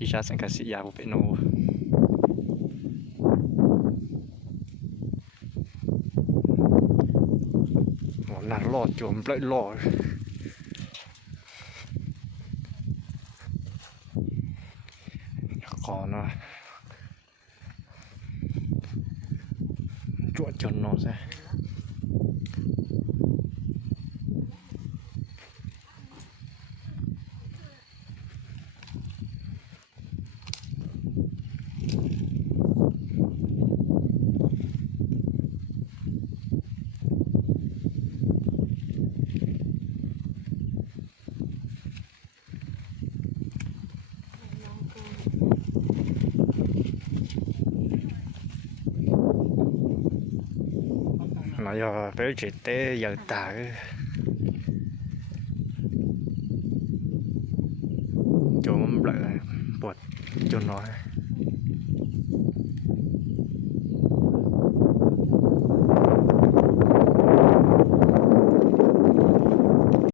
อิชาสังกะสิยาบ่เป็นโนหมอนักรอดจมเปลอยรอดขอเนาะจวดจนเนาะซะmà giờ phải chỉ té giờ tả chỗ lại bột cho nó